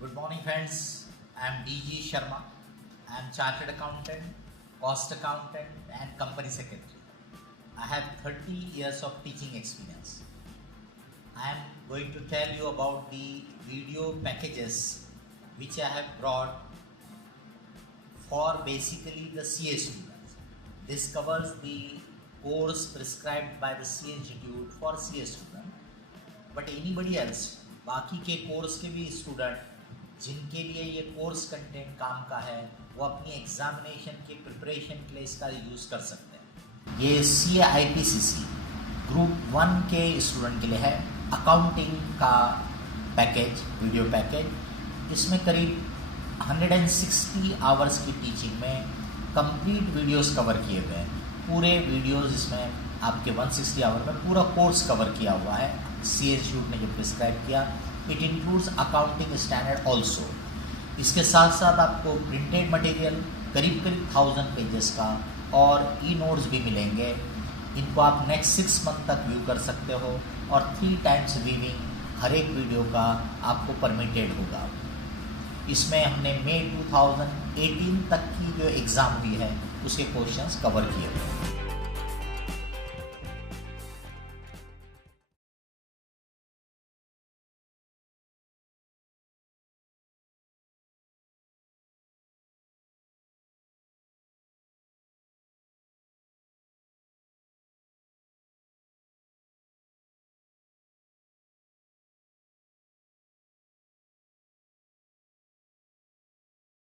Good morning, friends. I am DG Sharma. I am chartered accountant, cost accountant, and company secretary. I have 30 years of teaching experience. I am going to tell you about the video packages which I have brought for basically the CA students. This covers the course prescribed by the CA Institute for CA student. But anybody else, बाकी के course के भी student जिनके लिए ये course content काम का है, वो अपनी एग्जामिनेशन के प्रिपरेशन के लिए इसका यूज़ कर सकते हैं। ये CA IPCC ग्रुप 1 के स्टूडेंट के लिए है अकाउंटिंग का पैकेज, वीडियो पैकेज, जिसमें करीब 160 आवर्स की टीचिंग में कंप्लीट वीडियोस कवर किए गए हैं। पूरे वीडियोस इसमें आपके 160 आवर में पूरा कोर्स कवर किया हुआ है। CA इंस्टीट्यूट ने जो प्रिस्क्राइब किया, it includes accounting standard also. इसके साथ साथ आपको प्रिंटेड मटेरियल करीब 1000 पेजेस का और ई नोट्स भी मिलेंगे। इनको आप नेक्स्ट 6 मंथ तक व्यू कर सकते हो और 3 टाइम्स व्यूइंग हर एक वीडियो का आपको परमिटेड होगा। इसमें हमने मई 2018 तक की जो एग्ज़ाम हुई है उसके क्वेश्चंस कवर किए हुए हैं।